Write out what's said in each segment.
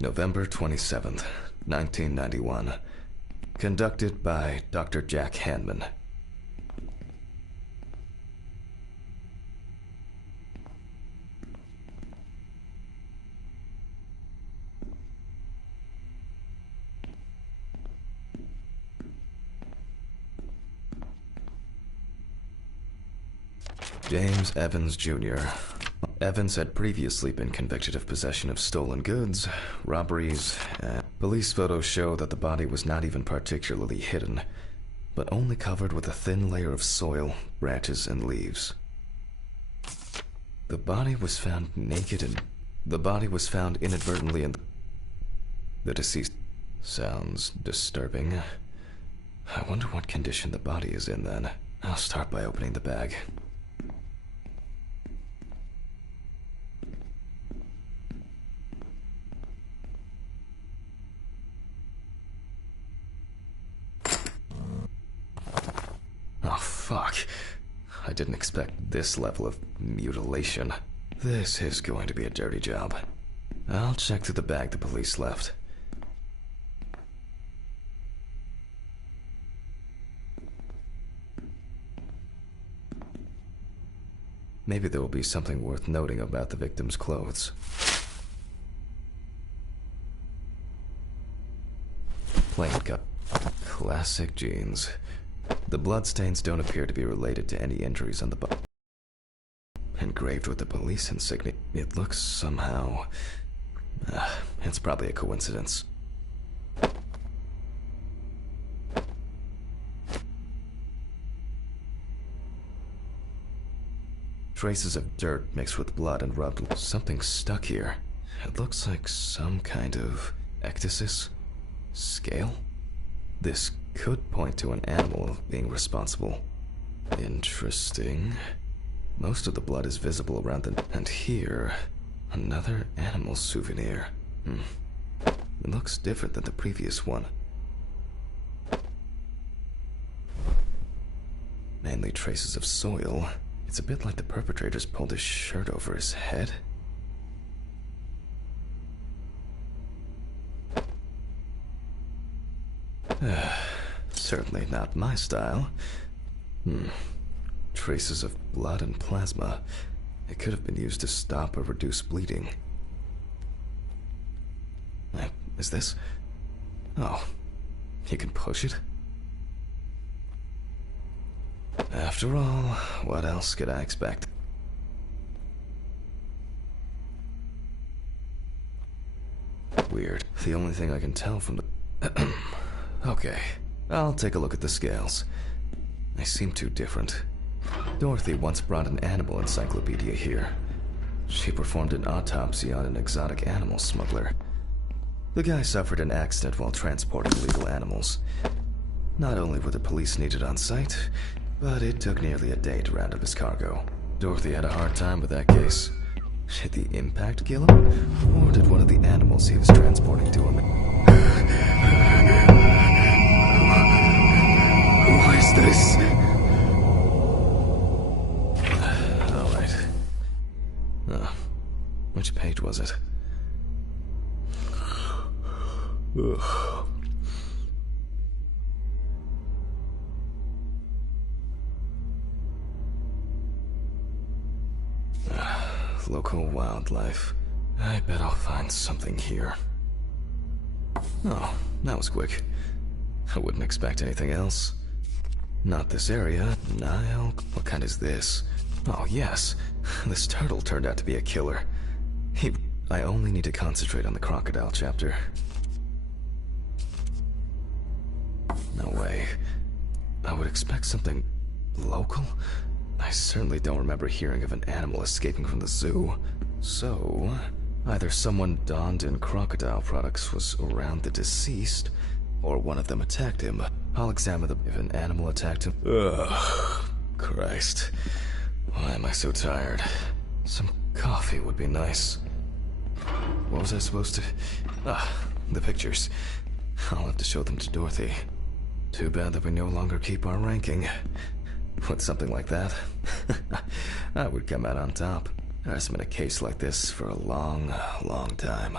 November 27th, 1991. Conducted by Dr. Jack Hanman. James Evans Jr. Evans had previously been convicted of possession of stolen goods, robberies, and police photos show that the body was not even particularly hidden, but only covered with a thin layer of soil, branches, and leaves. The body was found naked and the body was found inadvertently in the deceased. Sounds disturbing. I wonder what condition the body is in then. I'll start by opening the bag. Oh, fuck. I didn't expect this level of mutilation. This is going to be a dirty job. I'll check through the bag the police left. Maybe there will be something worth noting about the victim's clothes. Plain cut. Classic jeans. The bloodstains don't appear to be related to any injuries on the body. Engraved with the police insignia. It looks somehow... it's probably a coincidence. Traces of dirt mixed with blood and rubbed. Something stuck here. It looks like some kind of ecdysis? Scale? This could point to an animal being responsible. Interesting. Most of the blood is visible around the... And here, another animal souvenir. It looks different than the previous one. Mainly traces of soil. It's a bit like the perpetrator's pulled his shirt over his head. Certainly not my style. Traces of blood and plasma. It could have been used to stop or reduce bleeding. Is this? Oh, you can push it? After all, what else could I expect? Weird. The only thing I can tell from the... Okay, I'll take a look at the scales. They seem too different. Dorothy once brought an animal encyclopedia here. She performed an autopsy on an exotic animal smuggler. The guy suffered an accident while transporting illegal animals. Not only were the police needed on site, but it took nearly a day to round up his cargo. Dorothy had a hard time with that case. Did the impact kill him? Or did one of the animals he was transporting to him? Who is this? Alright. Which page was it? Ugh. Local wildlife. I bet I'll find something here. Oh, that was quick. I wouldn't expect anything else. Not this area. Nile? What kind is this? Oh, yes. This turtle turned out to be a killer. I only need to concentrate on the crocodile chapter. No way. I would expect something local? I certainly don't remember hearing of an animal escaping from the zoo. So, either someone donned in crocodile products was around the deceased, or one of them attacked him. I'll examine if an animal attacked him. Ugh, Christ. Why am I so tired? Some coffee would be nice. What was I supposed to... the pictures. I'll have to show them to Dorothy. Too bad that we no longer keep our ranking. With something like that, I would come out on top. There hasn't been a case like this for a long, long time.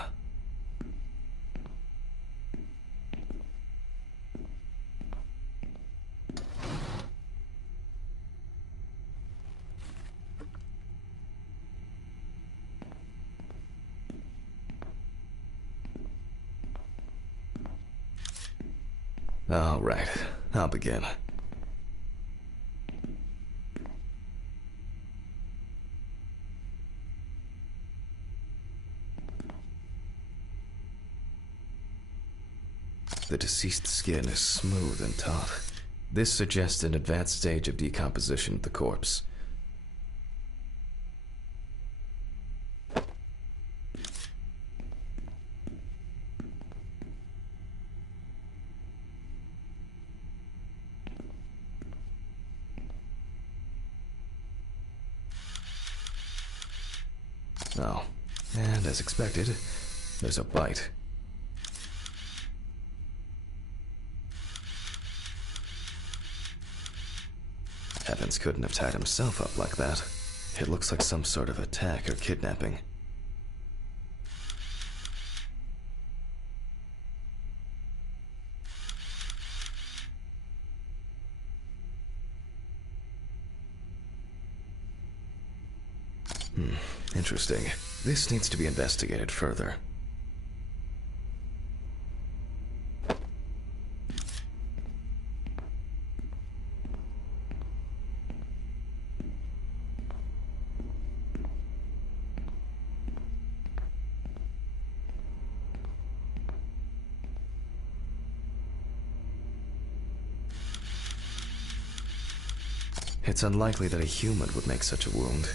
All right, I'll begin. The deceased's skin is smooth and taut. This suggests an advanced stage of decomposition of the corpse. Oh, and as expected, there's a bite. Evans couldn't have tied himself up like that. It looks like some sort of attack or kidnapping. Interesting. This needs to be investigated further. It's unlikely that a human would make such a wound.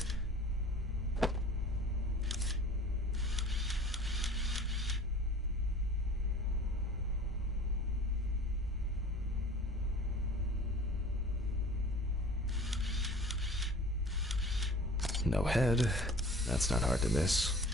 No head. That's not hard to miss.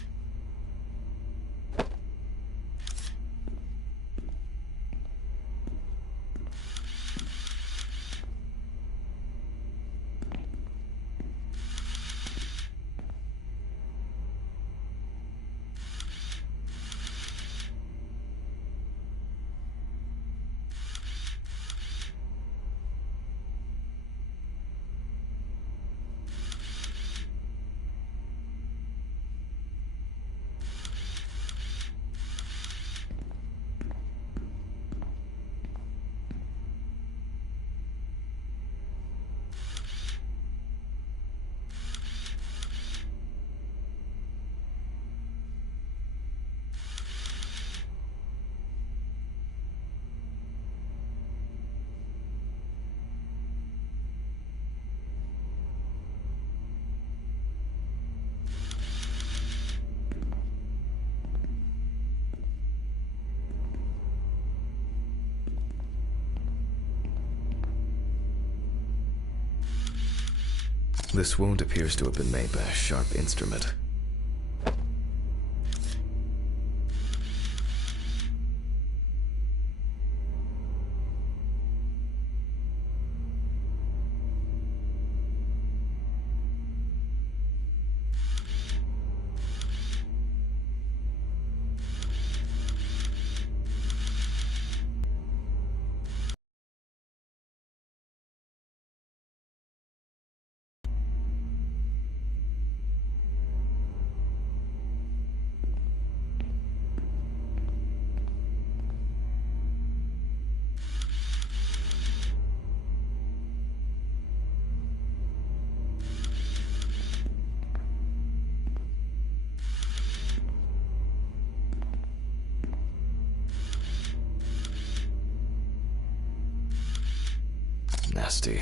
This wound appears to have been made by a sharp instrument. Nasty.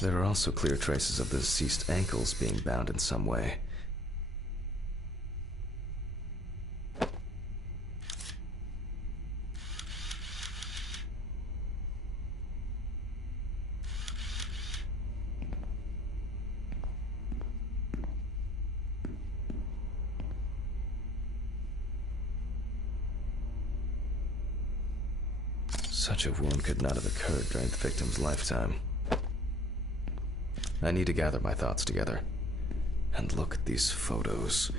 There are also clear traces of the deceased ankles being bound in some way. Such a wound could not have occurred during the victim's lifetime. I need to gather my thoughts together and look at these photos.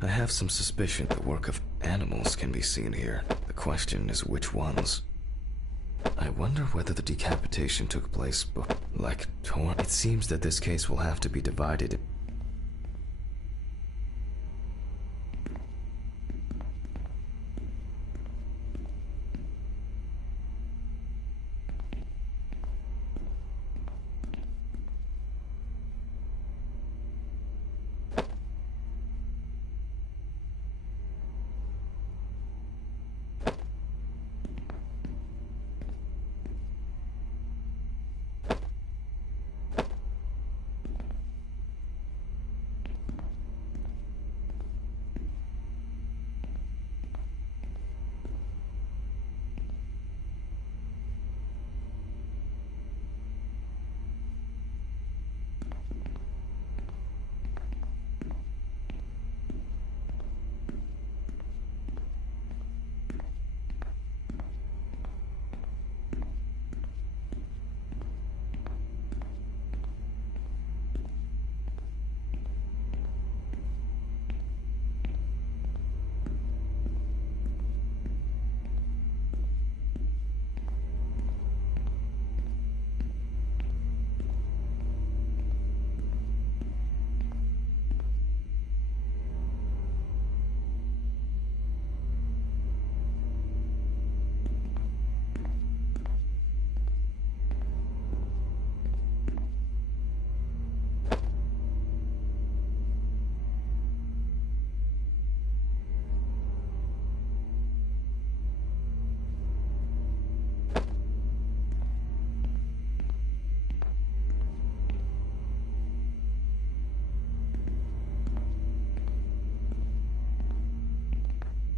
I have some suspicion the work of animals can be seen here. The question is which ones. I wonder whether the decapitation took place like torn. It seems that this case will have to be divided.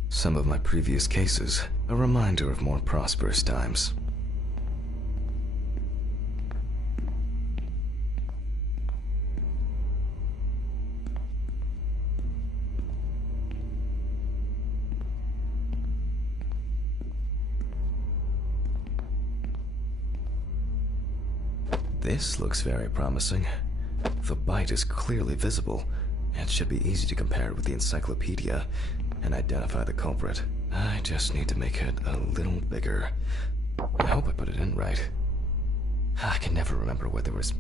Some of my previous cases, a reminder of more prosperous times. This looks very promising. The bite is clearly visible. It should be easy to compare it with the encyclopedia and identify the culprit. I just need to make it a little bigger. I hope I put it in right. I can never remember whether it was...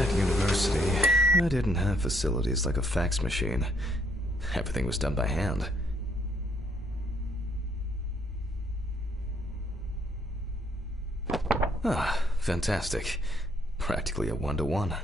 At university, I didn't have facilities like a fax machine. Everything was done by hand. Ah, fantastic. Practically a one-to-one.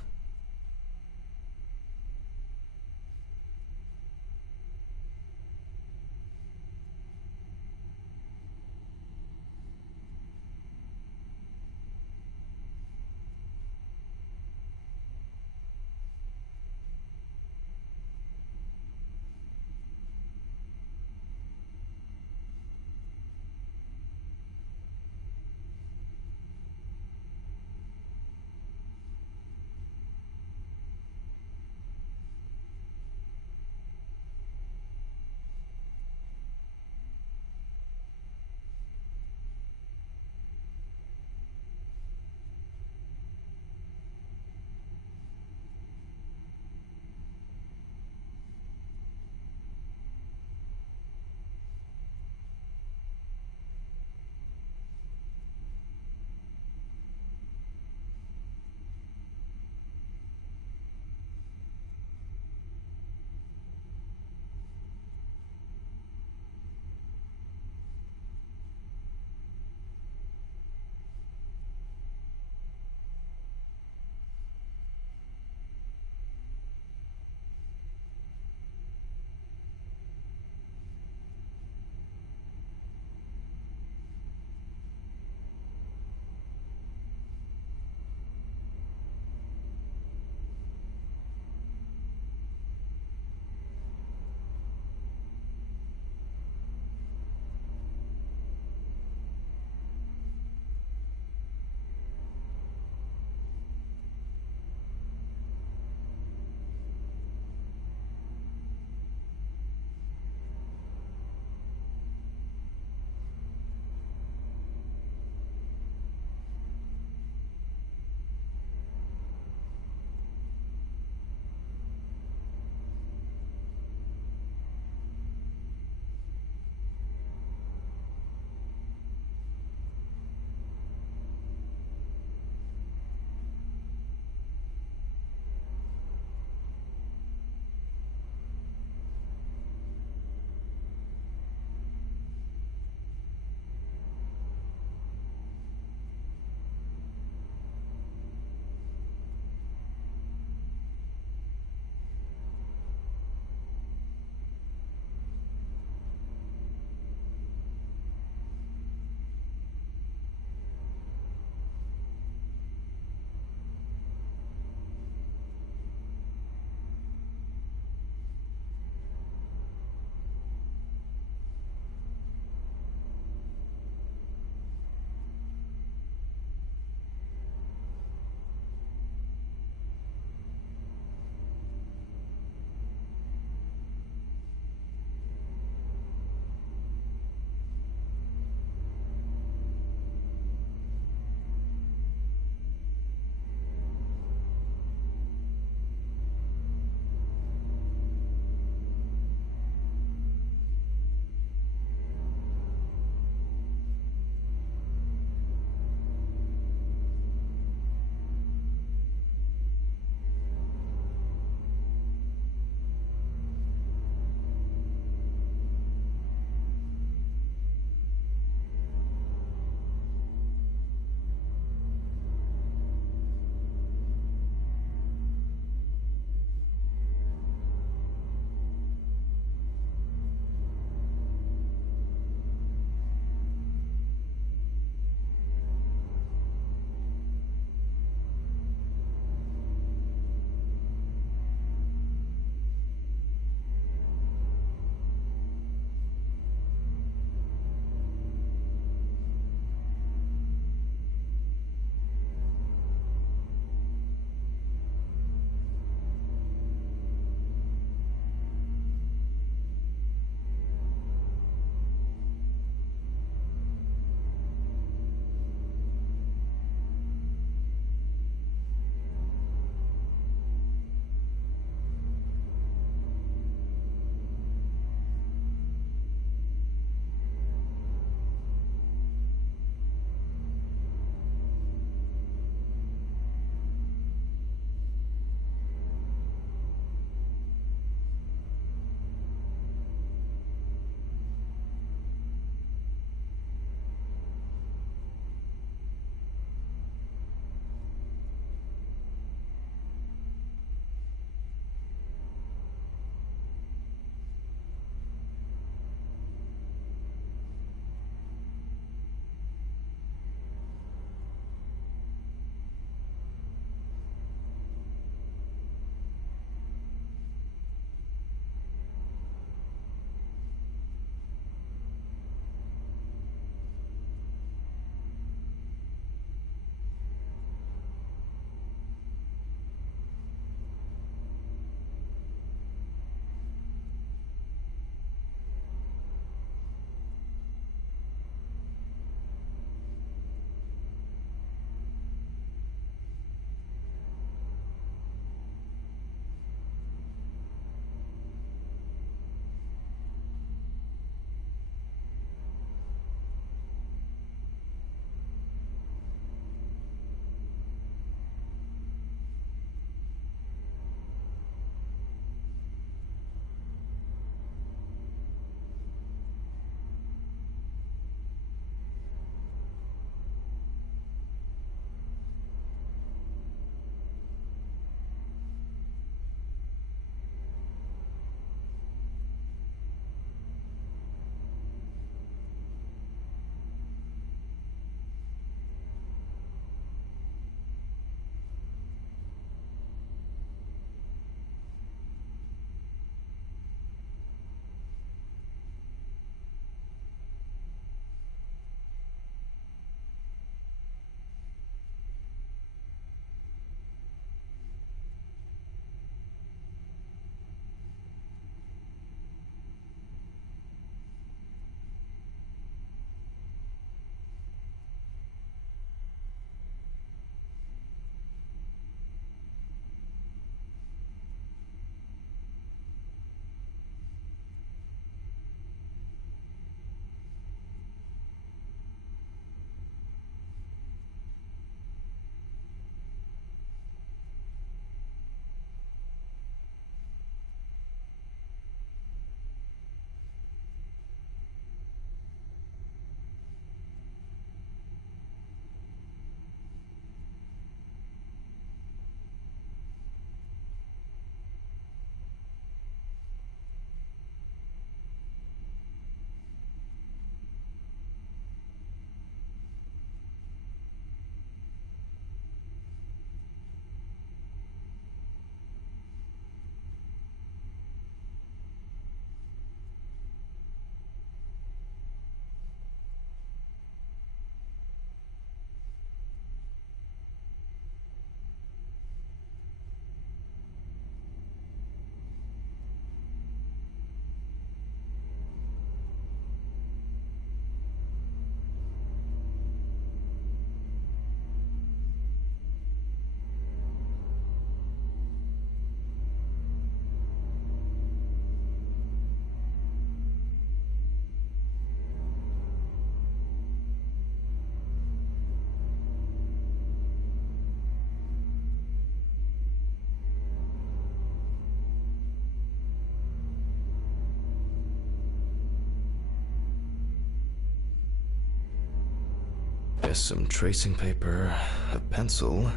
some tracing paper, a pencil,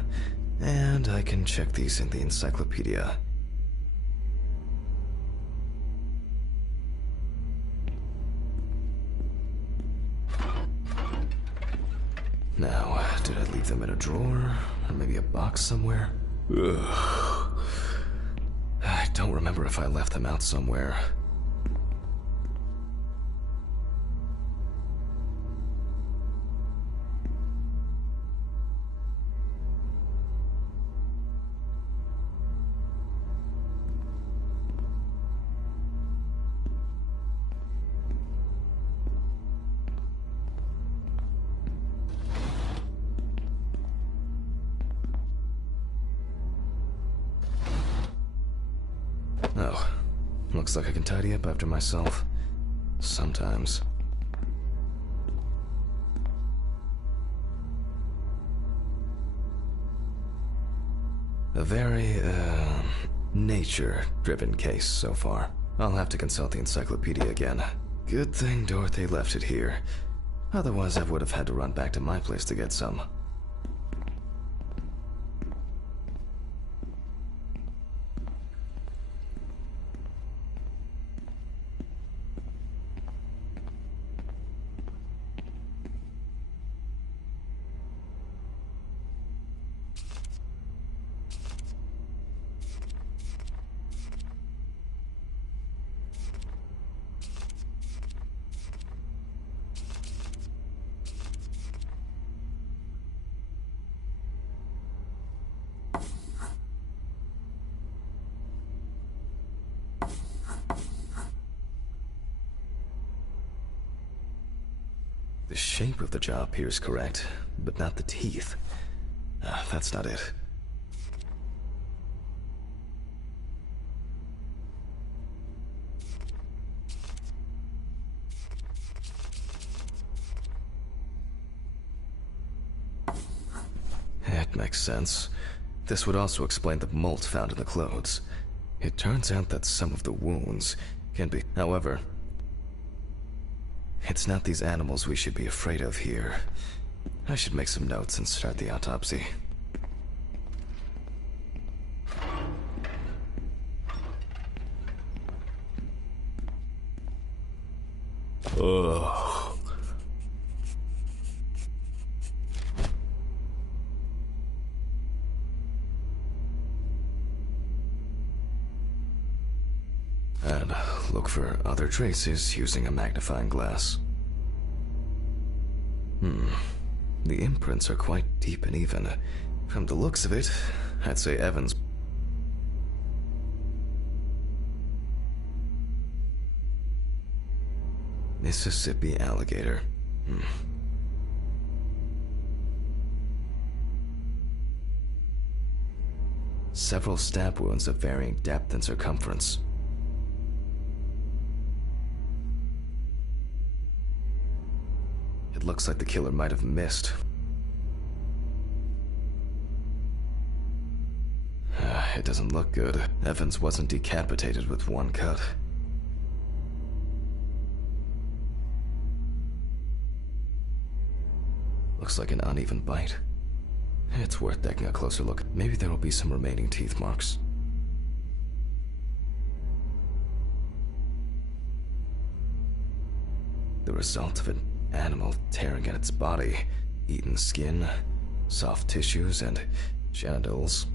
and I can check these in the encyclopedia. Now, did I leave them in a drawer? Or maybe a box somewhere? Ugh. I don't remember if I left them out somewhere. Oh, looks like I can tidy up after myself. Sometimes. A very, nature-driven case so far. I'll have to consult the encyclopedia again. Good thing Dorothy left it here. Otherwise, I would have had to run back to my place to get some. The shape of the jaw appears correct, but not the teeth. That's not it. It makes sense. This would also explain the mold found in the clothes. It turns out that some of the wounds can be... However, it's not these animals we should be afraid of here. I should make some notes and start the autopsy. Ugh. And look for other traces using a magnifying glass. The imprints are quite deep and even. From the looks of it, I'd say Evans... Mississippi alligator. Several stab wounds of varying depth and circumference. It looks like the killer might have missed. It doesn't look good. Evans wasn't decapitated with one cut. Looks like an uneven bite. It's worth taking a closer look. Maybe there will be some remaining teeth marks. The result of an animal tearing at its body, eaten skin, soft tissues, and genitals.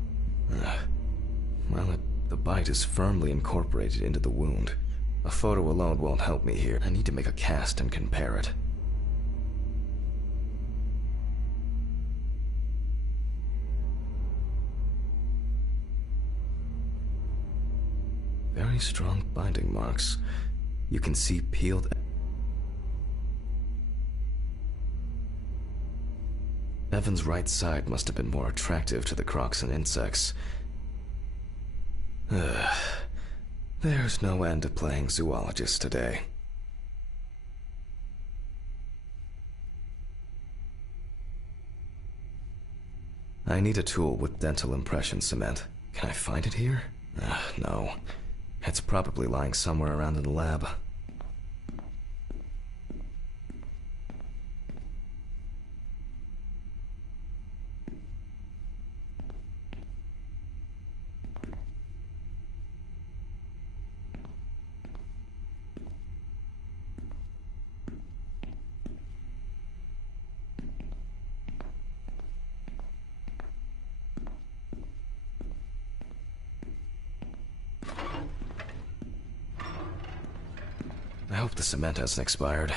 Well, the bite is firmly incorporated into the wound. A photo alone won't help me here. I need to make a cast and compare it. Very strong binding marks. You can see peeled... Evan's right side must have been more attractive to the crocs and insects. There's no end to playing zoologist today. I need a tool with dental impression cement. Can I find it here? No. It's probably lying somewhere around in the lab. hope the cement hasn't expired.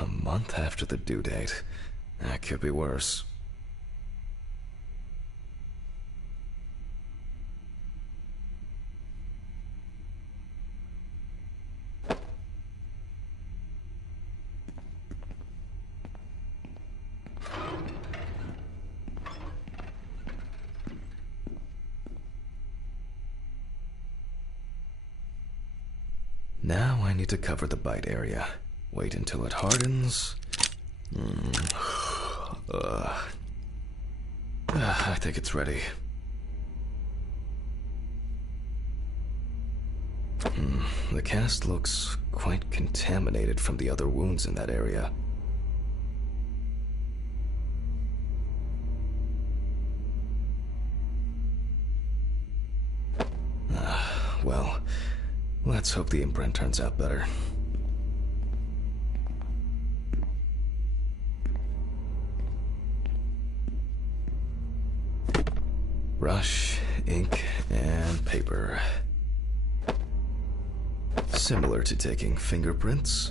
A month after the due date. That could be worse. Now I need to cover the bite area. Wait until it hardens. I think it's ready. The cast looks quite contaminated from the other wounds in that area. Well, let's hope the imprint turns out better. Brush, ink, and paper. Similar to taking fingerprints.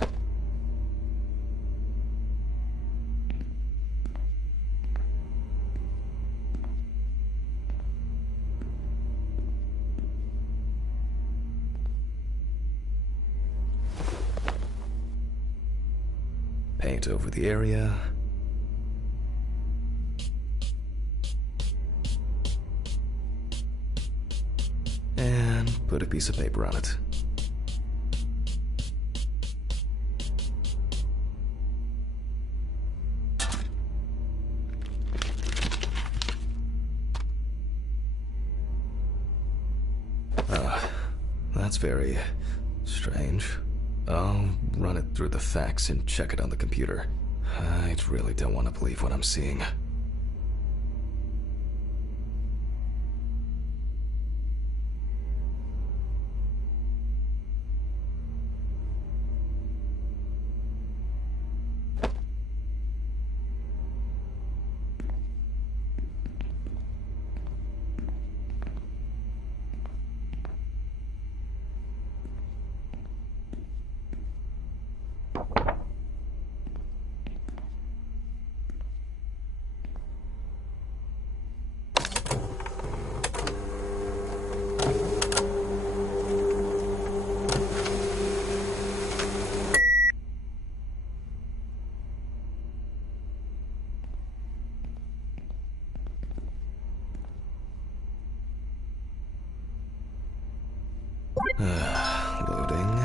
Paint over the area. And put a piece of paper on it. That's very strange. I'll run it through the fax and check it on the computer. I really don't want to believe what I'm seeing. Loading.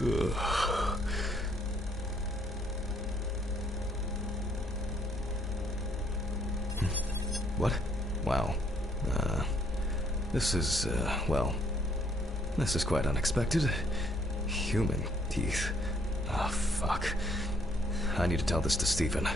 Ugh. What? Wow. This is, well, this is quite unexpected. Human teeth. Oh, fuck. I need to tell this to Stephen.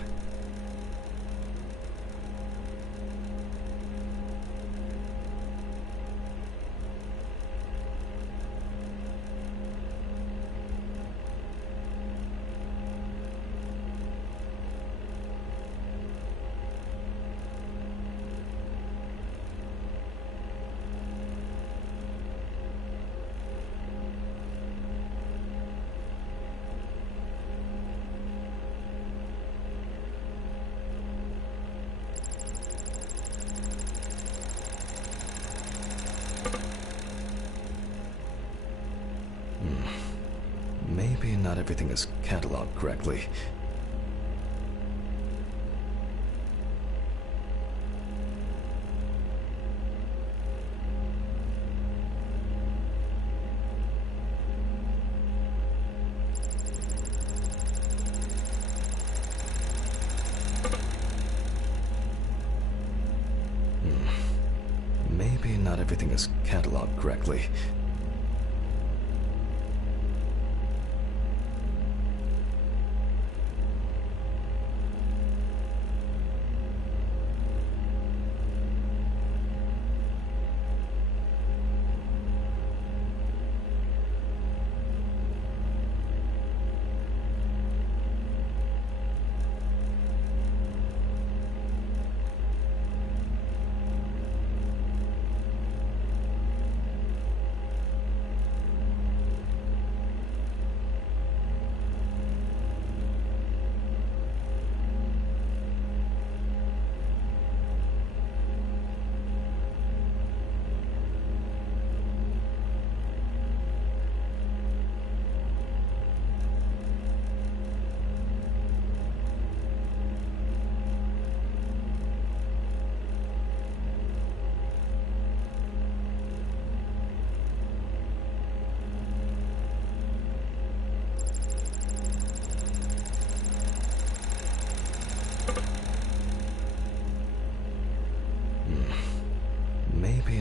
Maybe not everything is cataloged correctly. Maybe not everything is cataloged correctly.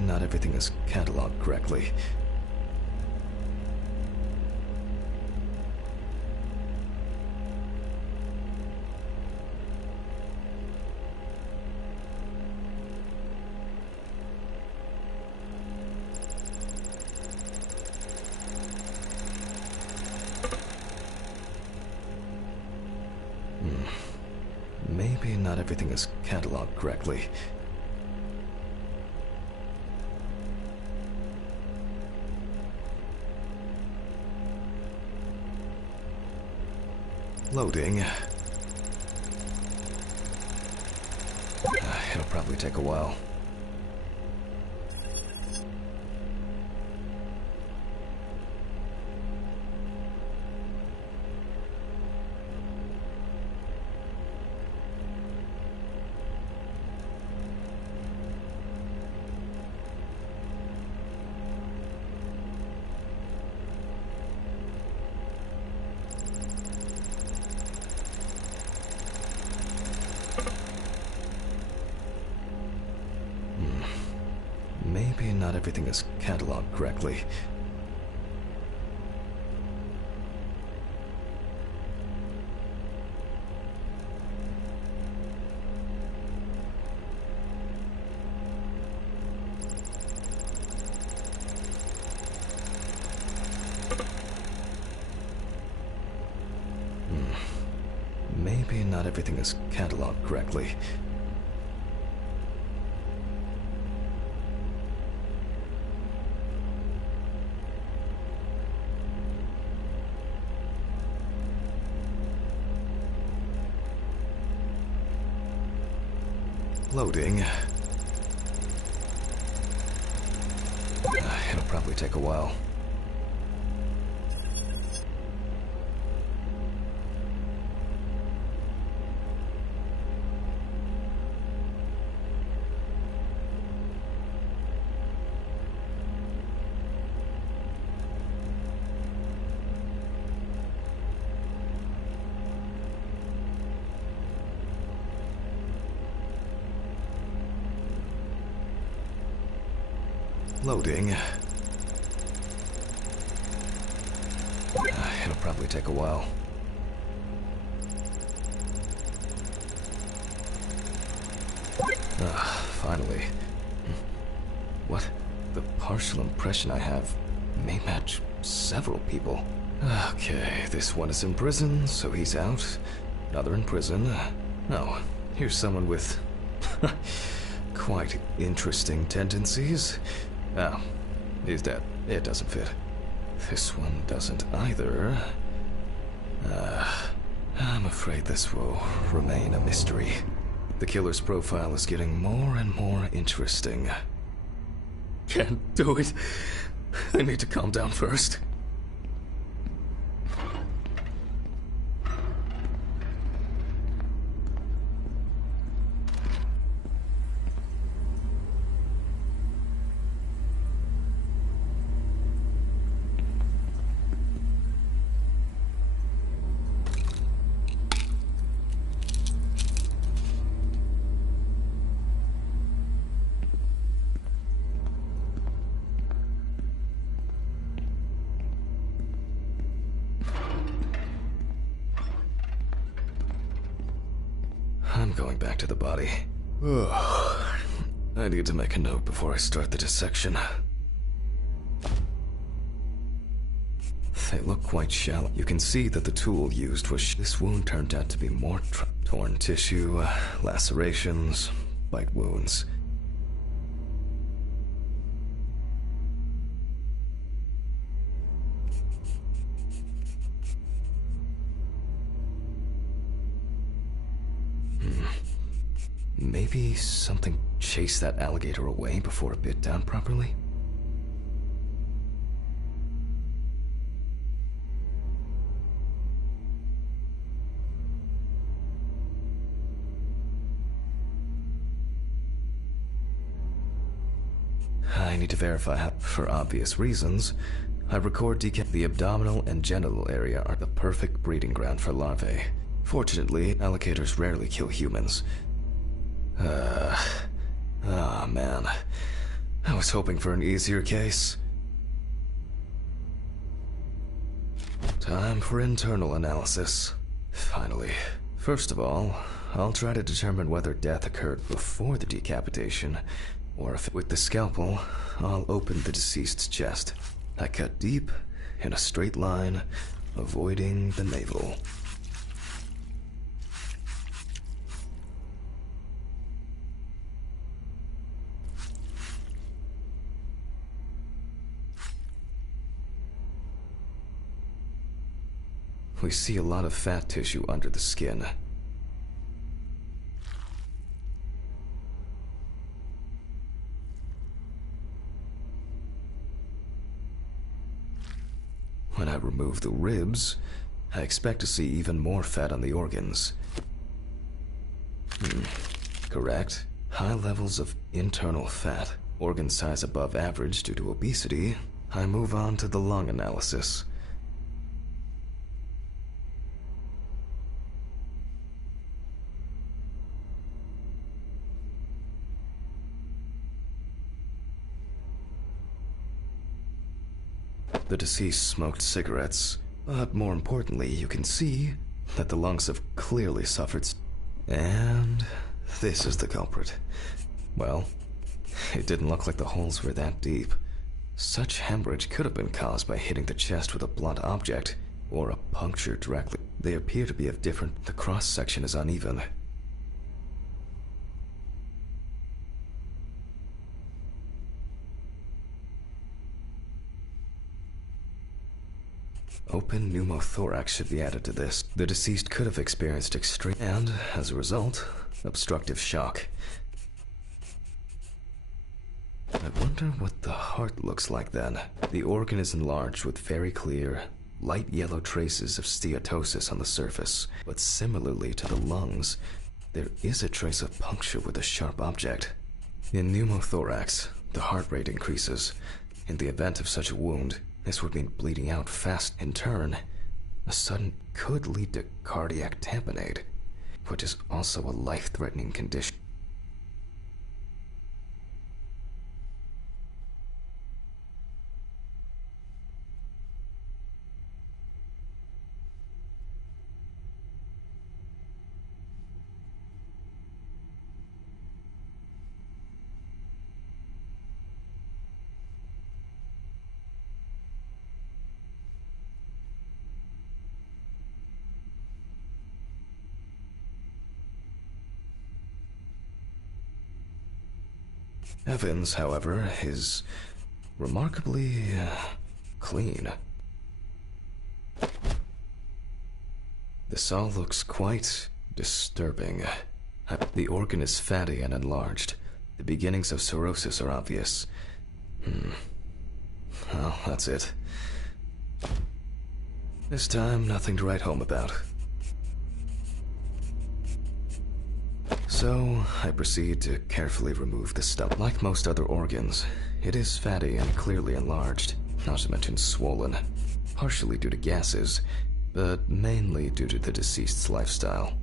not everything is cataloged correctly. Maybe not everything is cataloged correctly. Loading. It'll probably take a while. Maybe not everything is cataloged correctly. Maybe not everything is cataloged correctly. Loading. It'll probably take a while. Loading. It'll probably take a while. Finally. What? The partial impression I have may match several people. Okay, this one is in prison, so he's out. Another in prison. Oh, here's someone with quite interesting tendencies. Oh, he's dead. It doesn't fit. This one doesn't either. I'm afraid this will remain a mystery. The killer's profile is getting more and more interesting. Can't do it. I need to calm down first. I'm going back to the body. I need to make a note before I start the dissection. They look quite shallow. You can see that the tool used was this wound turned out to be more torn tissue, lacerations, bite wounds. Maybe something chased that alligator away before it bit down properly? I need to verify how, for obvious reasons, I record the abdominal and genital area are the perfect breeding ground for larvae. Fortunately, alligators rarely kill humans. Oh man. I was hoping for an easier case. Time for internal analysis. Finally. First of all, I'll try to determine whether death occurred before the decapitation, or if with the scalpel, I'll open the deceased's chest. I cut deep, in a straight line, avoiding the navel. We see a lot of fat tissue under the skin. When I remove the ribs, I expect to see even more fat on the organs. Correct. High levels of internal fat, organ size above average due to obesity. I move on to the lung analysis. The deceased smoked cigarettes, but more importantly, you can see that the lungs have clearly suffered. And this is the culprit. Well, it didn't look like the holes were that deep. Such hemorrhage could have been caused by hitting the chest with a blunt object, or a puncture directly. They appear to be of different. The cross-section is uneven. Open pneumothorax should be added to this. The deceased could have experienced extreme and, as a result, obstructive shock. I wonder what the heart looks like then. The organ is enlarged with very clear, light yellow traces of steatosis on the surface, but similarly to the lungs, there is a trace of puncture with a sharp object. In pneumothorax, the heart rate increases. In the event of such a wound, this would mean bleeding out fast. In turn, a sudden could lead to cardiac tamponade, which is also a life-threatening condition. Evans, however, is remarkably clean. This all looks quite disturbing. The organ is fatty and enlarged. The beginnings of cirrhosis are obvious. Well, that's it. This time, nothing to write home about. So, I proceed to carefully remove the stomach. Like most other organs, it is fatty and clearly enlarged, not to mention swollen, partially due to gases, but mainly due to the deceased's lifestyle.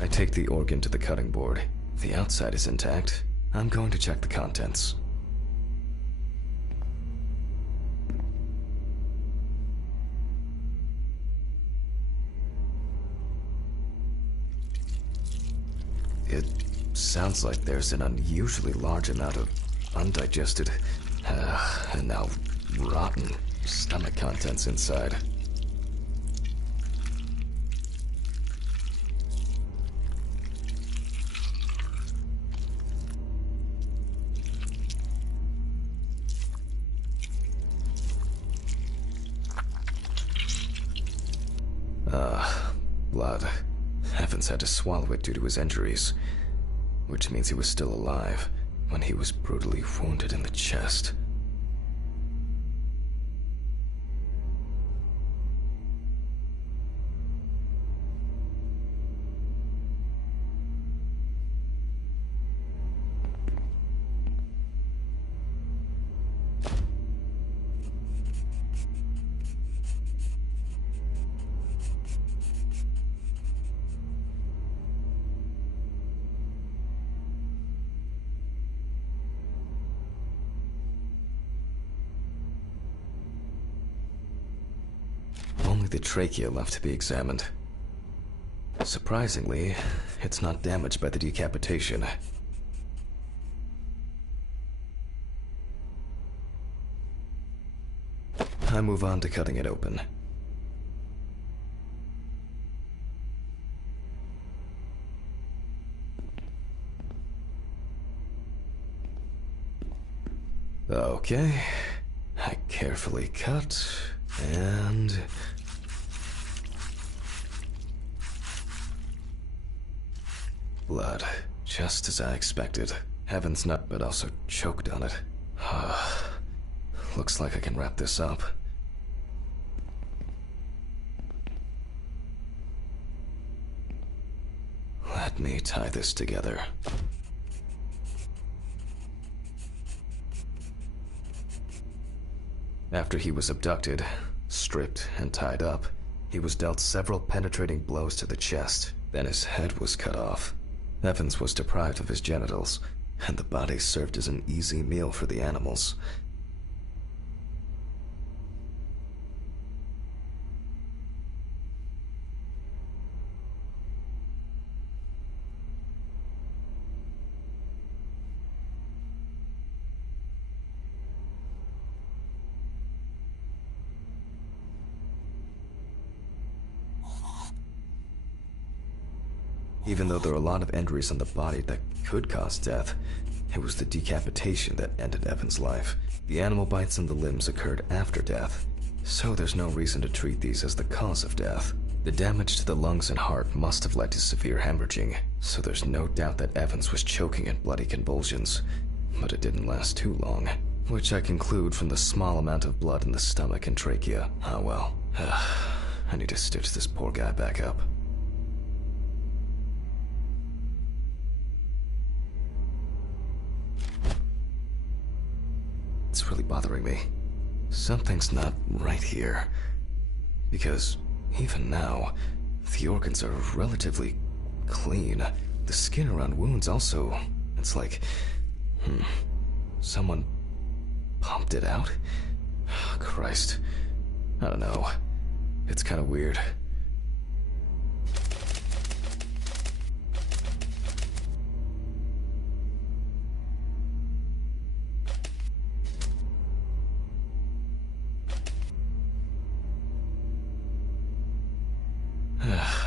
I take the organ to the cutting board. If the outside is intact, I'm going to check the contents. It sounds like there's an unusually large amount of undigested, and now rotten stomach contents inside. Blood. Evans had to swallow it due to his injuries, which means he was still alive when he was brutally wounded in the chest. Only the trachea left to be examined. Surprisingly, it's not damaged by the decapitation. I move on to cutting it open. Okay, I carefully cut, and... blood, just as I expected. Heaven's not, but also choked on it. Looks like I can wrap this up. Let me tie this together. After he was abducted, stripped, and tied up, he was dealt several penetrating blows to the chest. Then his head was cut off. Evans was deprived of his genitals, and the body served as an easy meal for the animals. Even though there are a lot of injuries on the body that could cause death, it was the decapitation that ended Evan's life. The animal bites in the limbs occurred after death, so there's no reason to treat these as the cause of death. The damage to the lungs and heart must have led to severe hemorrhaging, so there's no doubt that Evans was choking in bloody convulsions. But it didn't last too long, which I conclude from the small amount of blood in the stomach and trachea. Ah well. I need to stitch this poor guy back up. It's really bothering me. Something's not right here. Because even now, the organs are relatively clean. The skin around wounds also, it's like, someone pumped it out? Christ. I don't know. It's kind of weird.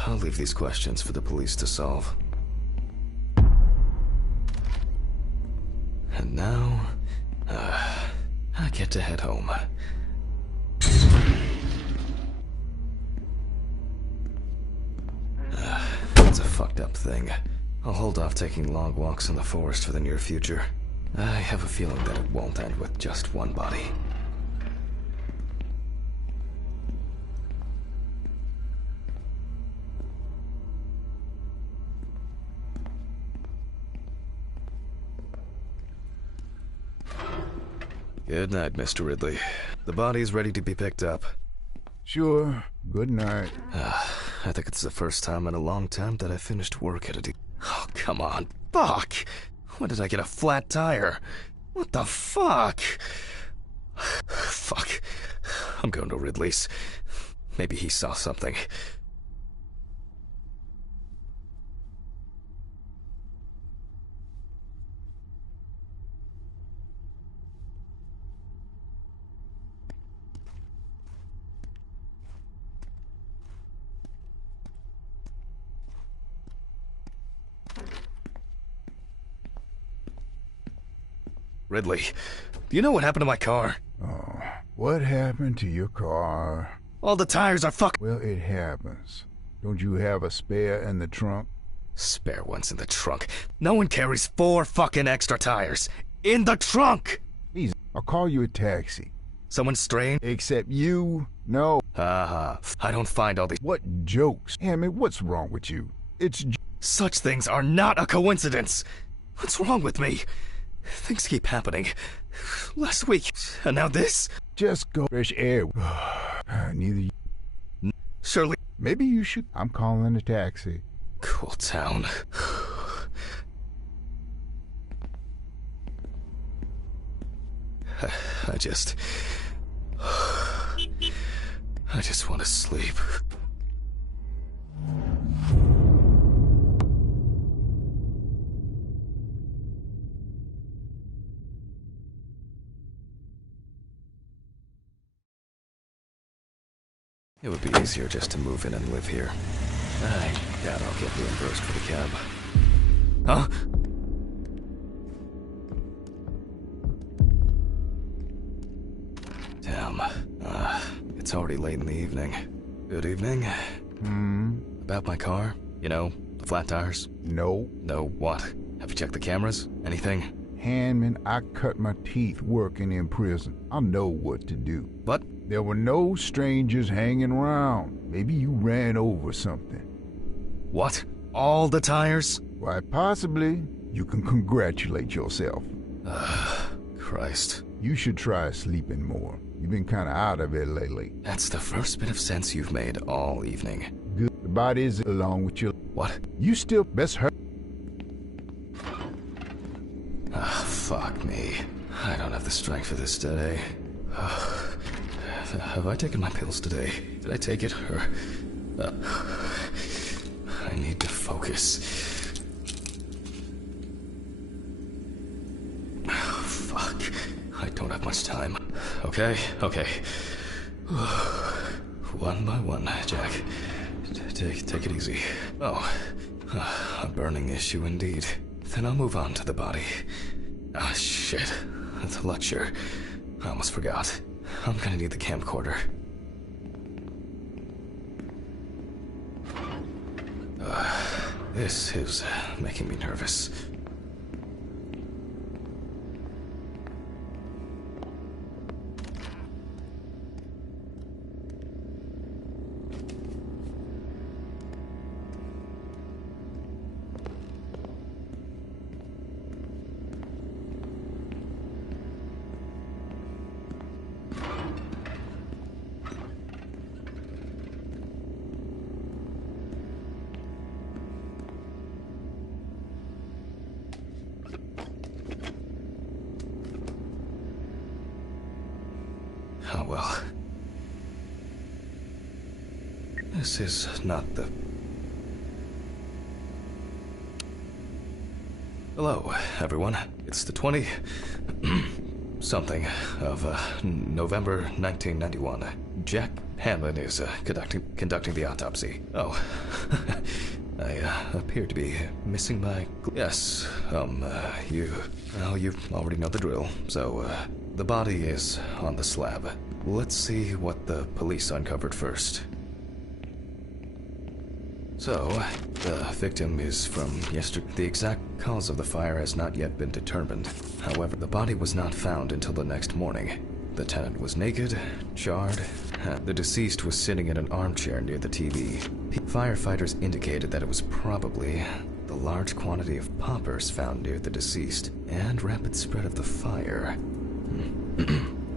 I'll leave these questions for the police to solve. And now, I get to head home. It's a fucked up thing. I'll hold off taking long walks in the forest for the near future. I have a feeling that it won't end with just one body. Good night, Mr. Ridley. The body's ready to be picked up. Sure. Good night. I think it's the first time in a long time that I finished work at a Oh, come on. Fuck! When did I get a flat tire? What the fuck? Fuck. I'm going to Ridley's. Maybe he saw something. Ridley, do you know what happened to my car? Oh, what happened to your car? All the tires are Well, it happens. Don't you have a spare in the trunk? Spare ones in the trunk. No one carries 4 fucking extra tires. In the trunk! Easy. I'll call you a taxi. Someone straying? Except you? No. I don't find all these— What jokes? Hammond, what's wrong with you? It's Such things are not a coincidence. What's wrong with me? Things keep happening. Last week, and now this? just go fresh air. Neither you. Surely. Maybe you should. I'm calling a taxi. Cool town. I just want to sleep. It would be easier just to move in and live here. I doubt I'll get reimbursed for the cab. Huh? Damn. It's already late in the evening. Good evening. About my car? You know, the flat tires? No. No, what? Have you checked the cameras? Anything? Handman, I cut my teeth working in prison. I know what to do. What? There were no strangers hanging around. Maybe you ran over something. What? All the tires? Why, possibly. You can congratulate yourself. Christ. You should try sleeping more. You've been kind of out of it lately. That's the first bit of sense you've made all evening. Good. The body's along with your... What? You still best hurt. Fuck me. I don't have the strength for this today. Have I taken my pills today? Did I take it? Or... I need to focus. Fuck. I don't have much time. Okay. One by one, Jack. Take it easy. Oh, a burning issue indeed. Then I'll move on to the body. Ah, shit. The lecture. I almost forgot. I'm gonna need the camcorder. This is making me nervous. Oh well. This is not the... Hello, everyone. It's the 20... something of November 1991. Jack Hanlon is conducting the autopsy. Oh, I appear to be missing my... Yes, you already know the drill. So, the body is on the slab. Let's see what the police uncovered first. So, the victim is from yesterday. The exact cause of the fire has not yet been determined. However, the body was not found until the next morning. The tenant was naked, charred, and the deceased was sitting in an armchair near the TV. Firefighters indicated that it was probably the large quantity of poppers found near the deceased and rapid spread of the fire.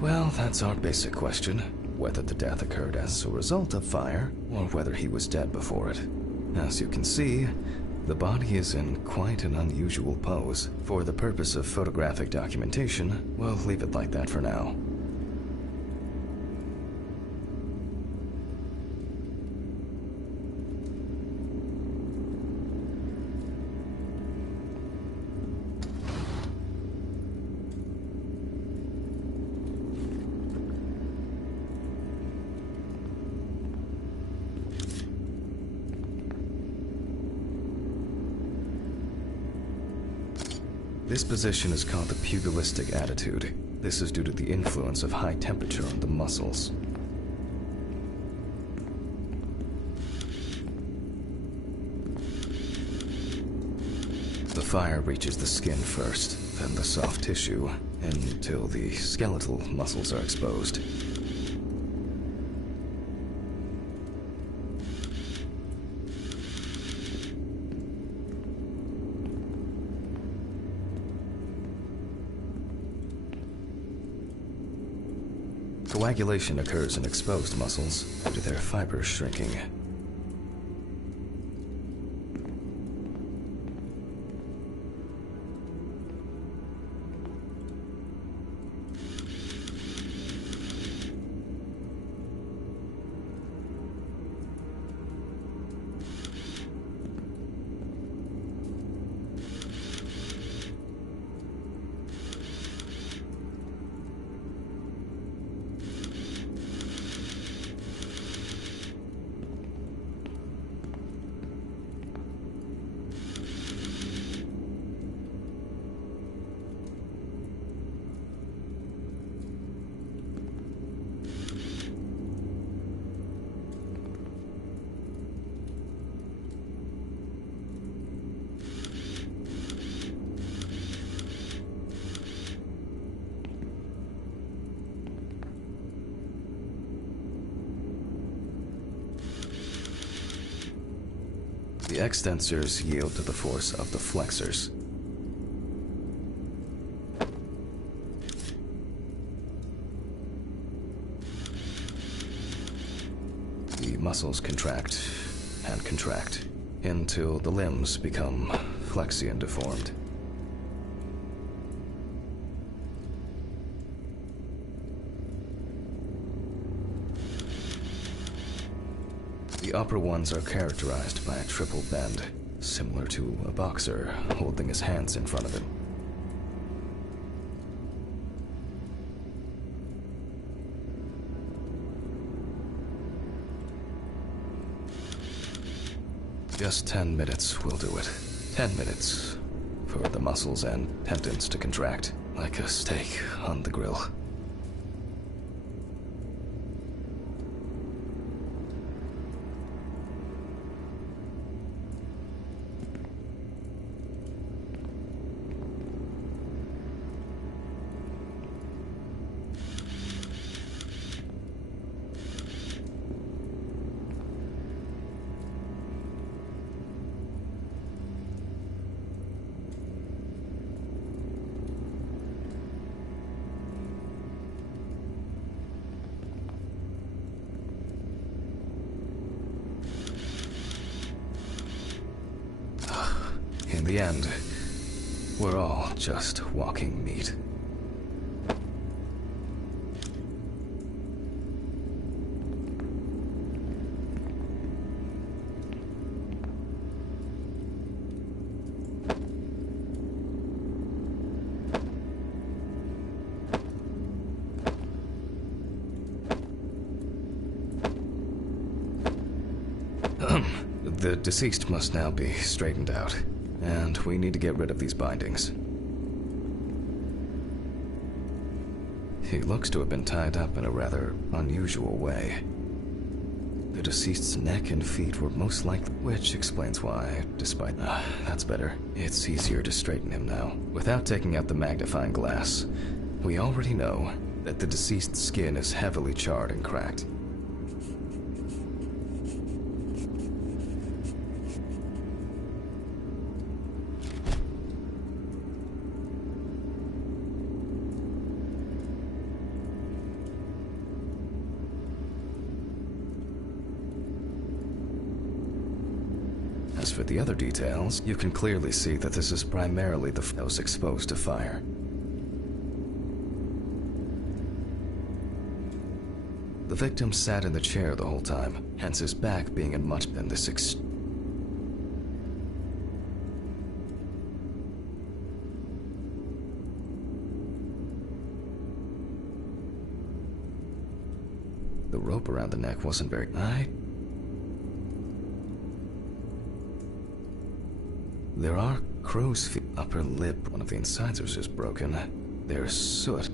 Well, that's our basic question. Whether the death occurred as a result of fire, or whether he was dead before it. As you can see, the body is in quite an unusual pose. For the purpose of photographic documentation, we'll leave it like that for now. This position is called the pugilistic attitude. This is due to the influence of high temperature on the muscles. The fire reaches the skin first, then the soft tissue, until the skeletal muscles are exposed. Coagulation occurs in exposed muscles due to their fibers shrinking. The extensors yield to the force of the flexors. The muscles contract and contract until the limbs become flexy and deformed. The upper ones are characterized by a triple bend, similar to a boxer holding his hands in front of him. Just 10 minutes will do it. 10 minutes for the muscles and tendons to contract like a steak on the grill. In the end, we're all just walking meat. The deceased must now be straightened out, and we need to get rid of these bindings. He looks to have been tied up in a rather unusual way. The deceased's neck and feet were most likely, which explains why, despite... that's better. It's easier to straighten him now. Without taking out the magnifying glass, we already know that the deceased's skin is heavily charred and cracked. As for the other details, you can clearly see that this is primarily the that was exposed to fire. The victim sat in the chair the whole time, hence his back being in much than this The rope around the neck wasn't very... There are crow's feet. Upper lip, one of the incisors is broken. There's soot.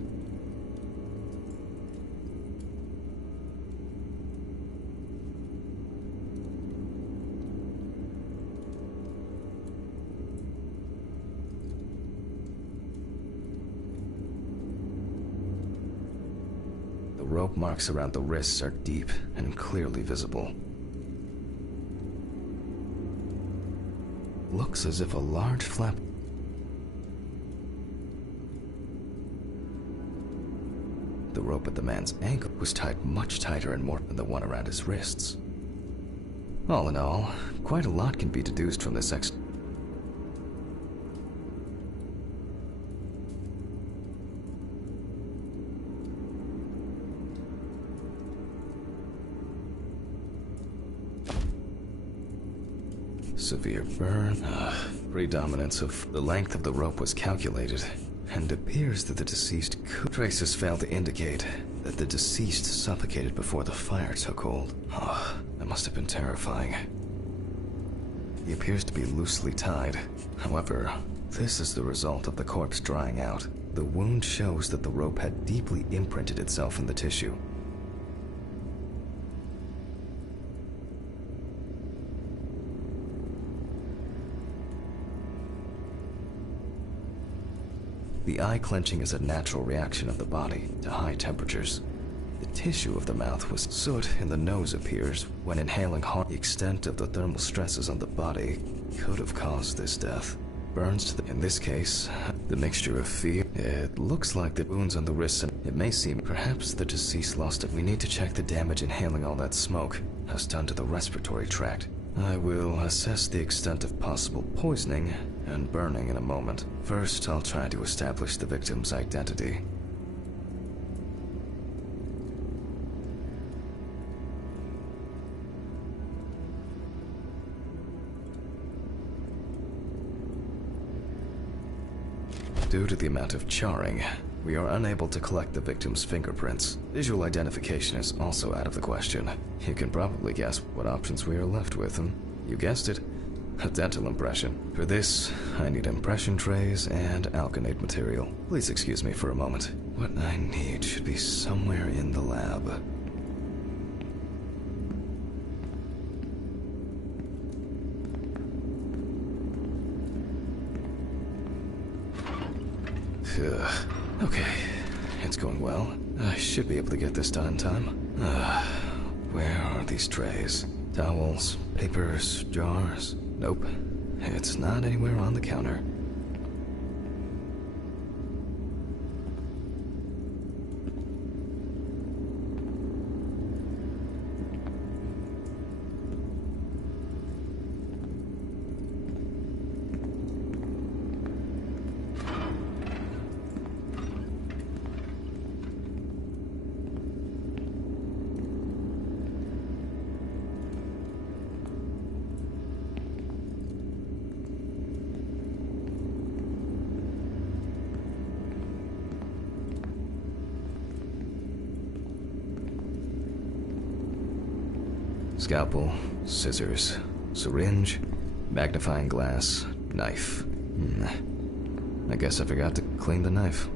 The rope marks around the wrists are deep and clearly visible. Looks as if a large flap... The rope at the man's ankle was tied much tighter and more than the one around his wrists. All in all, quite a lot can be deduced from this severe burn. Predominance of the length of the rope was calculated, and appears that the deceased could... Traces failed to indicate that the deceased suffocated before the fire took hold. That must have been terrifying. He appears to be loosely tied. However, this is the result of the corpse drying out. The wound shows that the rope had deeply imprinted itself in the tissue. The eye clenching is a natural reaction of the body to high temperatures. The tissue of the mouth was soot and the nose appears when inhaling hard. The extent of the thermal stresses on the body could have caused this death. Burns to in this case, the mixture of fear. It looks like the wounds on the wrists and it may seem perhaps the deceased lost it. We need to check the damage inhaling all that smoke has done to the respiratory tract. I will assess the extent of possible poisoning and burning in a moment. First, I'll try to establish the victim's identity. Due to the amount of charring, we are unable to collect the victim's fingerprints. Visual identification is also out of the question. You can probably guess what options we are left with, and you guessed it, a dental impression. For this, I need impression trays and alkanate material. Please excuse me for a moment. What I need should be somewhere in the lab. Okay, it's going well. I should be able to get this done in time. Where are these trays? Towels, papers, jars? Nope, it's not anywhere on the counter. Scalpel, scissors, syringe, magnifying glass, knife. I guess I forgot to clean the knife.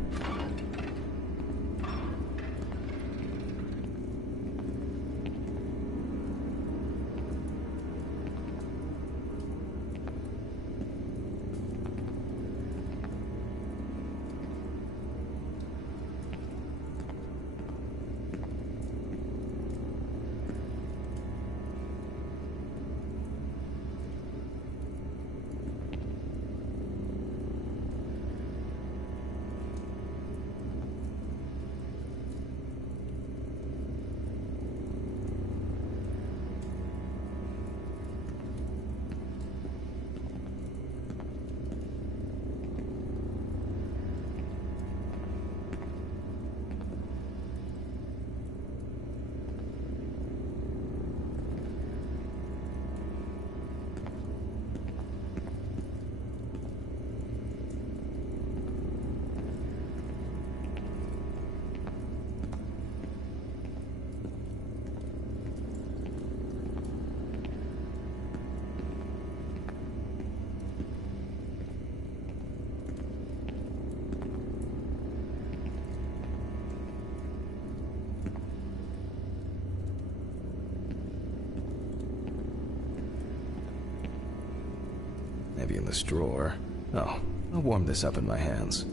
Maybe in this drawer. Oh, I'll warm this up in my hands.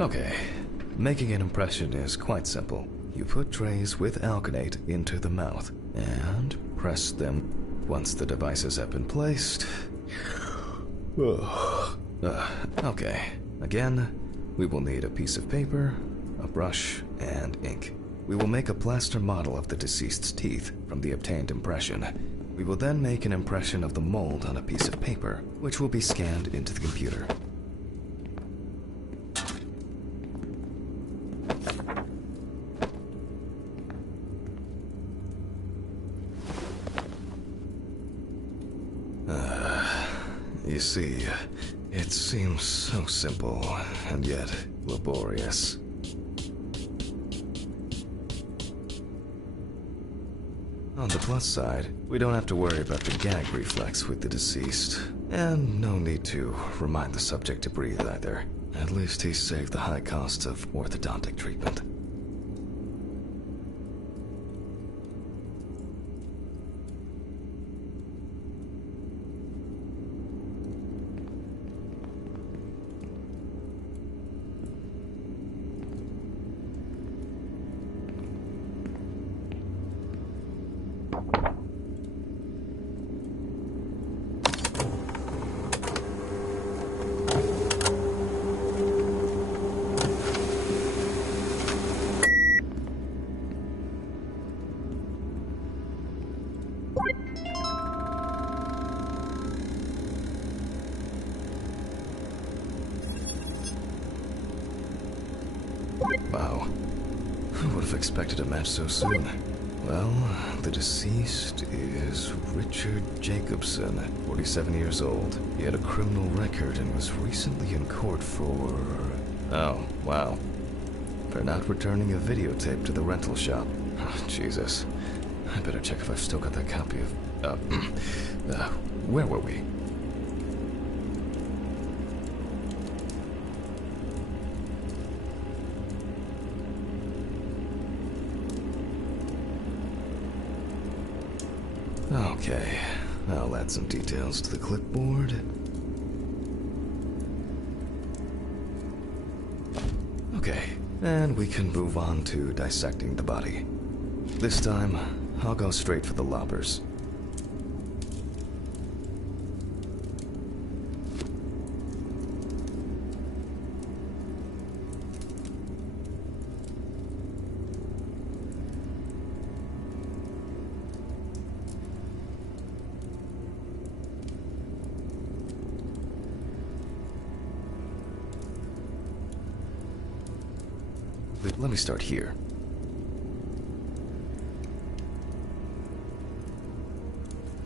Okay, making an impression is quite simple. You put trays with alkanate into the mouth and press them. Once the devices have been placed... okay, again, we will need a piece of paper, a brush, and ink. We will make a plaster model of the deceased's teeth from the obtained impression. We will then make an impression of the mold on a piece of paper, which will be scanned into the computer. You see, it seems so simple, and yet laborious. On the plus side, we don't have to worry about the gag reflex with the deceased, and no need to remind the subject to breathe either. At least he saved the high costs of orthodontic treatment. Wow. Who would have expected a match so soon? Well, the deceased is Richard Jacobson, 47 years old. He had a criminal record and was recently in court for... Oh, wow. For not returning a videotape to the rental shop. Oh, Jesus. I better check if I've still got that copy of... where were we? Okay, I'll add some details to the clipboard. Okay, and we can move on to dissecting the body. This time, I'll go straight for the loppers. Let me start here.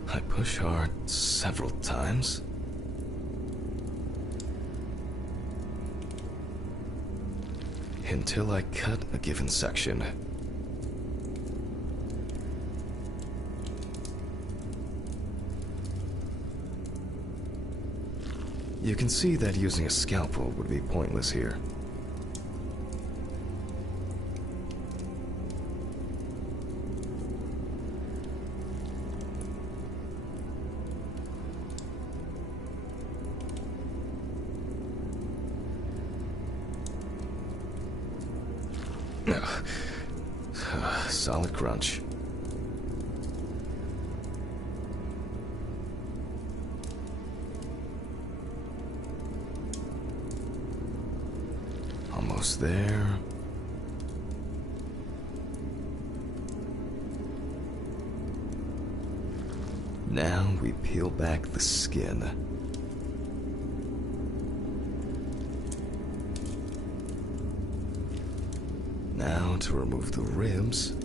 I push hard several times. Until I cut a given section. You can see that using a scalpel would be pointless here. Solid crunch. Almost there. Now we peel back the skin. Now to remove the ribs.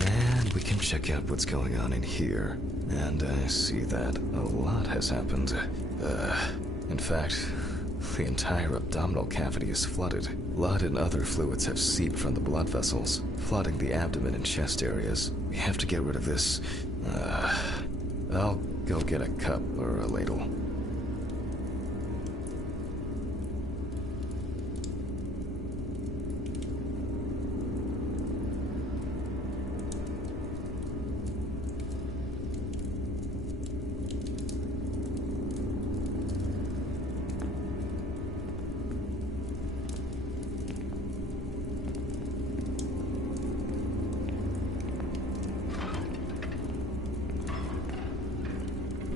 And we can check out what's going on in here. And I see that a lot has happened. In fact, the entire abdominal cavity is flooded. Blood and other fluids have seeped from the blood vessels, flooding the abdomen and chest areas. We have to get rid of this. I'll go get a cup or a ladle.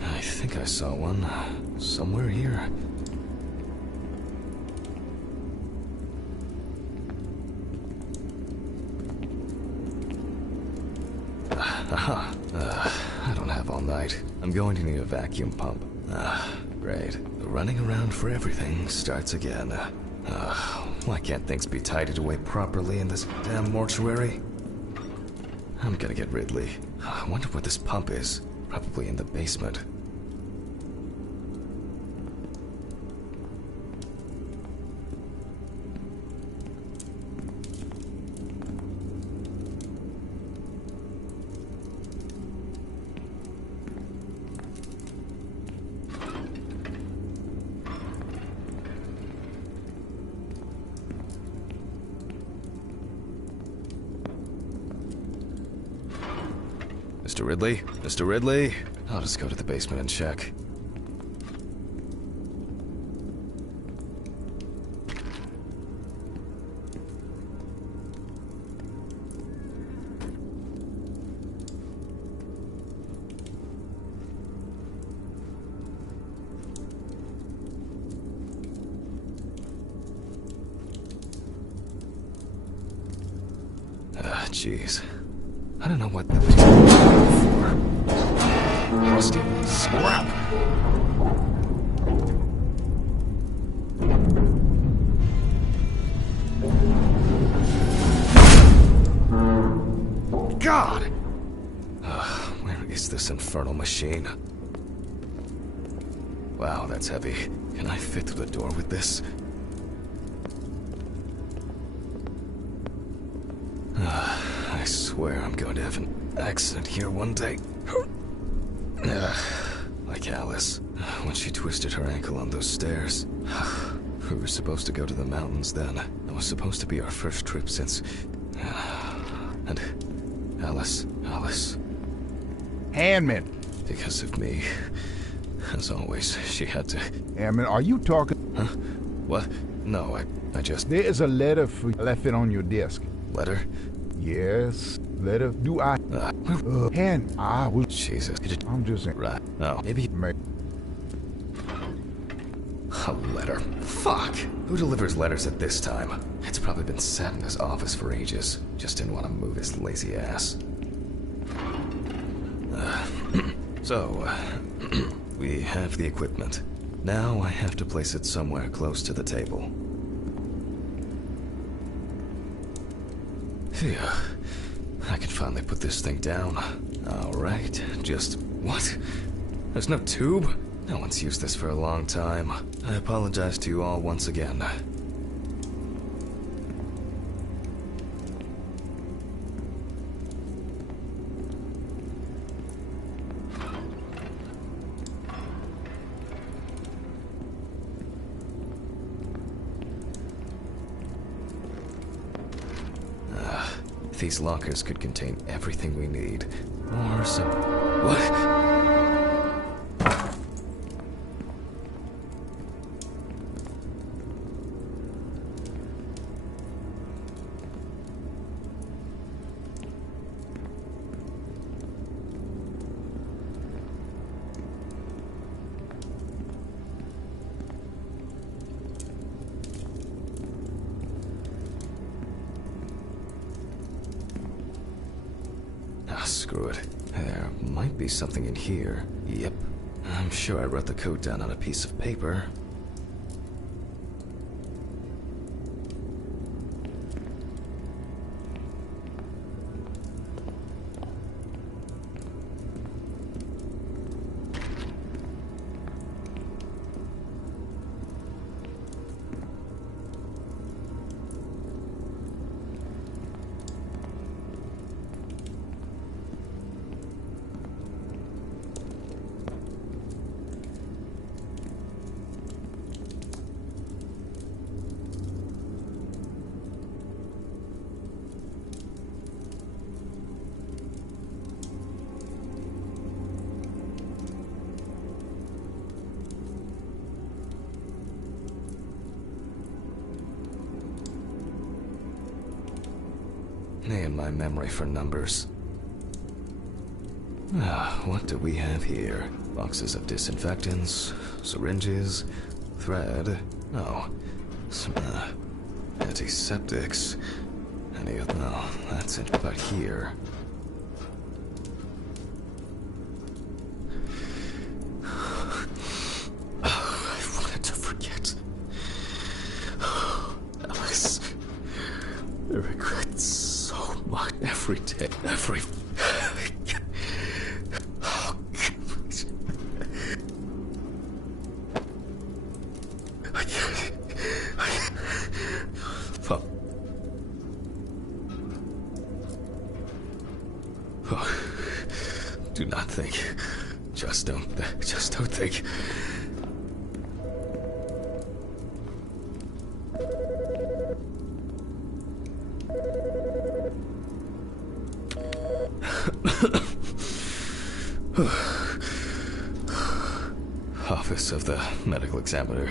I think I saw one somewhere here. Aha. I don't have all night. I'm going to need a vacuum pump. Great. The running around for everything starts again. Why can't things be tidied away properly in this damn mortuary? I'm gonna get Ridley. I wonder what this pump is. Probably in the basement. Mr. Ridley? Mr. Ridley? I'll just go to the basement and check. Jeez. I don't know what the for. Rusty scrap. God! Where is this infernal machine? Wow, that's heavy. Can I fit through the door with this? I swear I'm going to have an accident here one day. Like Alice, when she twisted her ankle on those stairs. We were supposed to go to the mountains then. It was supposed to be our first trip since... And Alice. Handman. Because of me. As always, she had to... Handman, are you talking? Huh? What? No, I just... There is a letter for you. I left it on your desk. Letter? Yes, letter. Do I? Hand. I was... Jesus. I'm just saying. Right. Oh, maybe... A letter. Fuck! Who delivers letters at this time? It's probably been sat in his office for ages. Just didn't want to move his lazy ass. We have the equipment. Now I have to place it somewhere close to the table. Phew. I can finally put this thing down. Alright, just... What? There's no tube? No one's used this for a long time. I apologize to you all once again. These lockers could contain everything we need. Or some... What? Screw it. There might be something in here. Yep. I'm sure I wrote the code down on a piece of paper. And my memory for numbers. What do we have here? Boxes of disinfectants, syringes, thread. Oh, some antiseptics. No, that's it. But here. I wanted to forget. Alice. I regret so much every day, every... Oh, do not think. Just don't think. Office of the Medical Examiner,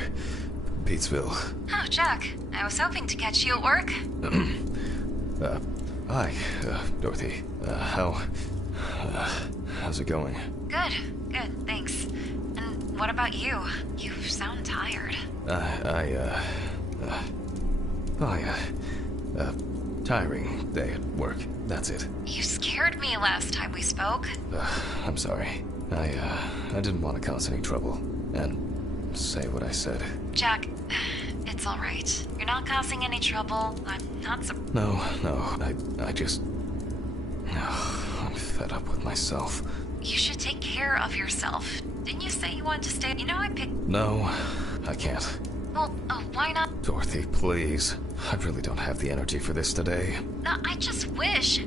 Peatsville. Oh, Jack. I was hoping to catch you at work. Hi, Dorothy. How's it going? Good, thanks. And what about you? You sound tired. Tiring day at work, that's it. You scared me last time we spoke. I'm sorry. I didn't want to cause any trouble. And say what I said. Jack, it's alright. You're not causing any trouble. I'm not No, I just... I'm fed up with myself. You should take care of yourself. Didn't you say you wanted to stay? You know I picked... No, I can't. Well, why not? Dorothy, please. I really don't have the energy for this today. No, I just wish.